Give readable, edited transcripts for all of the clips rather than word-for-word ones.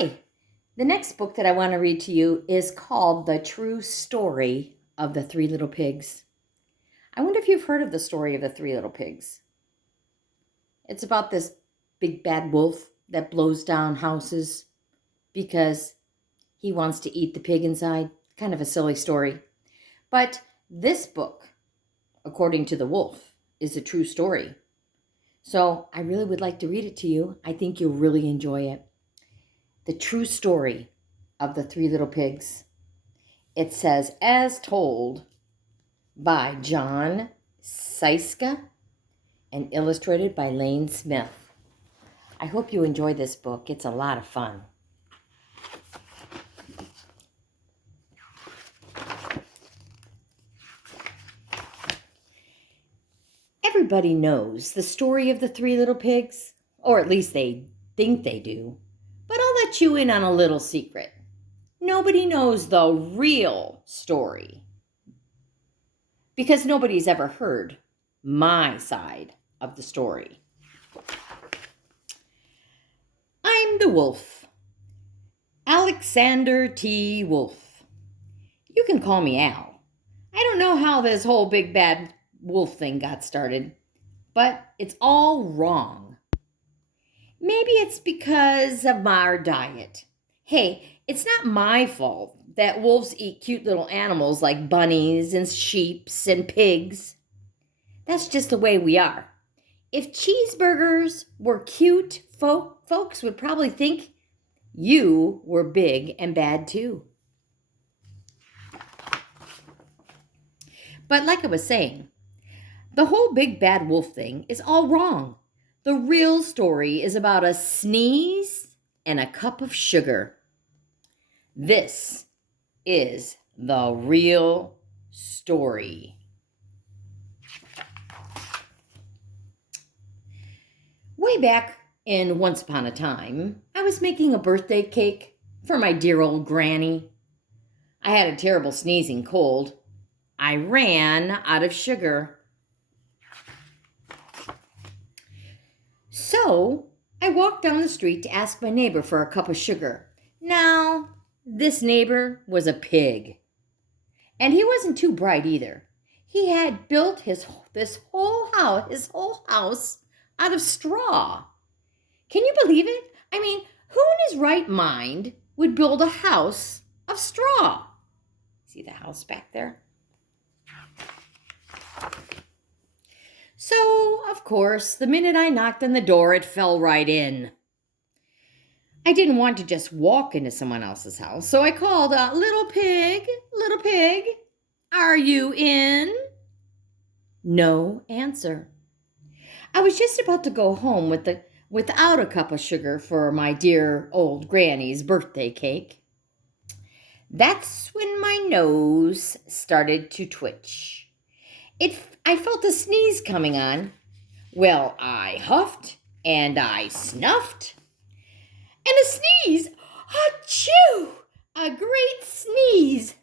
Hi. The next book that I want to read to you is called The True Story of the Three Little Pigs. I wonder if you've heard of the story of the Three Little Pigs. It's about this big bad wolf that blows down houses because he wants to eat the pig inside. Kind of a silly story. But this book, according to the wolf, is a true story. So I really would like to read it to you. I think you'll really enjoy it. The True Story of the Three Little Pigs. It says, as told by John Seiska and illustrated by Lane Smith. I hope you enjoy this book. It's a lot of fun. Everybody knows the story of the Three Little Pigs, or at least they think they do. But I'll let you in on a little secret. Nobody knows the real story because nobody's ever heard my side of the story. I'm the wolf, Alexander T. Wolf. You can call me Al. I don't know how this whole big bad wolf thing got started, but it's all wrong. Maybe it's because of our diet. Hey, it's not my fault that wolves eat cute little animals like bunnies and sheeps and pigs. That's just the way we are. If cheeseburgers were cute, folks would probably think you were big and bad too. But like I was saying, the whole big bad wolf thing is all wrong. The real story is about a sneeze and a cup of sugar. This is the real story. Way back in Once Upon a Time, I was making a birthday cake for my dear old granny. I had a terrible sneezing cold. I ran out of sugar. So I walked down the street to ask my neighbor for a cup of sugar. Now, this neighbor was a pig. And he wasn't too bright either. He had built his whole house out of straw. Can you believe it? I mean, who in his right mind would build a house of straw? See the house back there? So, of course, the minute I knocked on the door, it fell right in. I didn't want to just walk into someone else's house, so I called, little pig, are you in? No answer. I was just about to go home without a cup of sugar for my dear old granny's birthday cake. That's when my nose started to twitch. I felt a sneeze coming on. Well, I huffed and I snuffed. And a sneeze! Achoo! A great sneeze!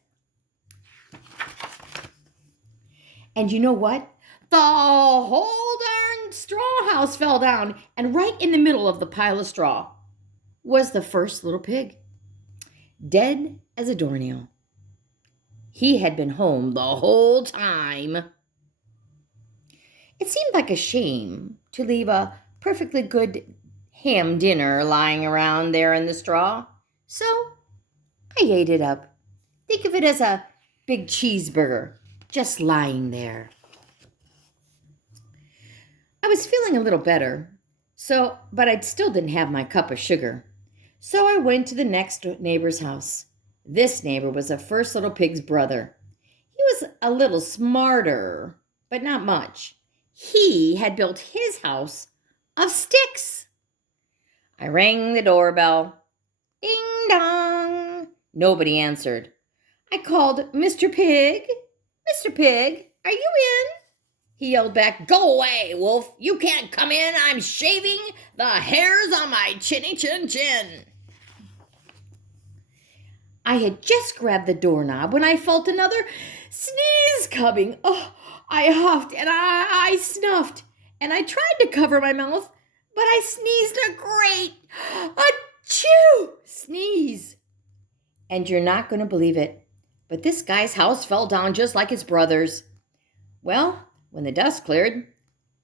And you know what? The whole darn straw house fell down, and right in the middle of the pile of straw was the first little pig, dead as a doornail. He had been home the whole time. It seemed like a shame to leave a perfectly good ham dinner lying around there in the straw, so I ate it up. Think of it as a big cheeseburger just lying there. I was feeling a little better, but I still didn't have my cup of sugar. So I went to the next neighbor's house. This neighbor was the first little pig's brother. He was a little smarter, but not much. He had built his house of sticks. I rang the doorbell. Ding dong. Nobody answered. I called, Mr. Pig. Mr. Pig, are you in? He yelled back, go away, wolf. You can't come in. I'm shaving the hairs on my chinny chin chin. I had just grabbed the doorknob when I felt another sneeze coming. Oh, I huffed and I snuffed and I tried to cover my mouth, but I sneezed a great achoo sneeze. And you're not going to believe it, but this guy's house fell down just like his brother's. Well, when the dust cleared,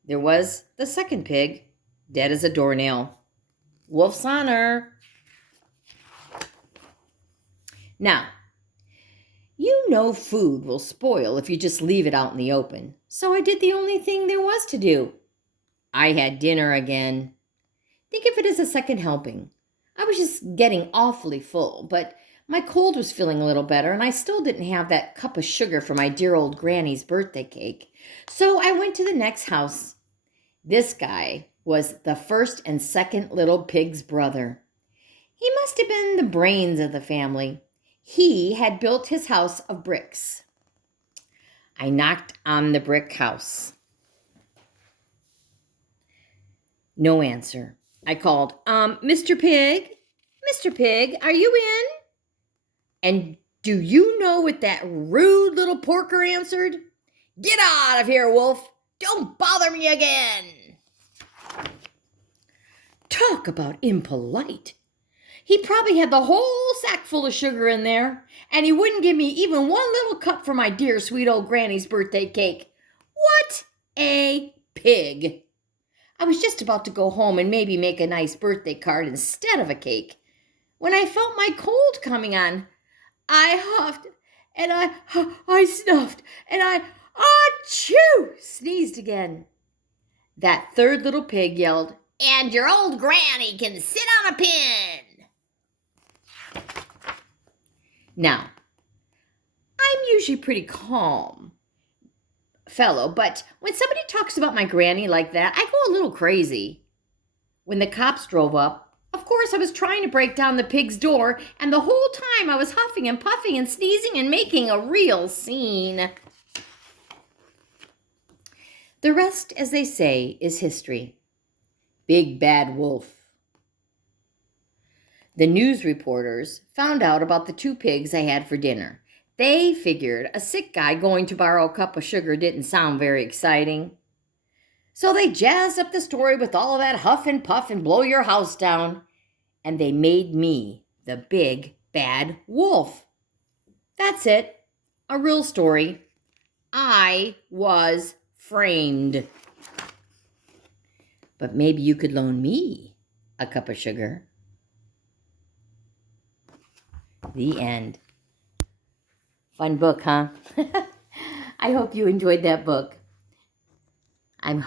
there was the second pig, dead as a doornail. Wolf's honor. Now, you know food will spoil if you just leave it out in the open. So I did the only thing there was to do. I had dinner again. Think of it as a second helping. I was just getting awfully full, but my cold was feeling a little better, and I still didn't have that cup of sugar for my dear old granny's birthday cake. So I went to the next house. This guy was the first and second little pig's brother. He must have been the brains of the family. He had built his house of bricks. I knocked on the brick house. No answer. I called, Mr. Pig? Mr. Pig, are you in? And do you know what that rude little porker answered? Get out of here, Wolf. Don't bother me again. Talk about impolite. He probably had the whole sack full of sugar in there, and he wouldn't give me even one little cup for my dear sweet old granny's birthday cake. What a pig. I was just about to go home and maybe make a nice birthday card instead of a cake when I felt my cold coming on. I huffed and I snuffed and I achoo, sneezed again. That third little pig yelled, "And your old granny can sit on a pin." Now, I'm usually pretty calm fellow, but when somebody talks about my granny like that, I go a little crazy. When the cops drove up, of course I was trying to break down the pig's door, and the whole time I was huffing and puffing and sneezing and making a real scene. The rest, as they say, is history. Big bad wolf. The news reporters found out about the two pigs I had for dinner. They figured a sick guy going to borrow a cup of sugar didn't sound very exciting. So they jazzed up the story with all of that huff and puff and blow your house down. And they made me the big bad wolf. That's it. A real story. I was framed. But maybe you could loan me a cup of sugar. The end. Fun book, huh? I hope you enjoyed that book. I'm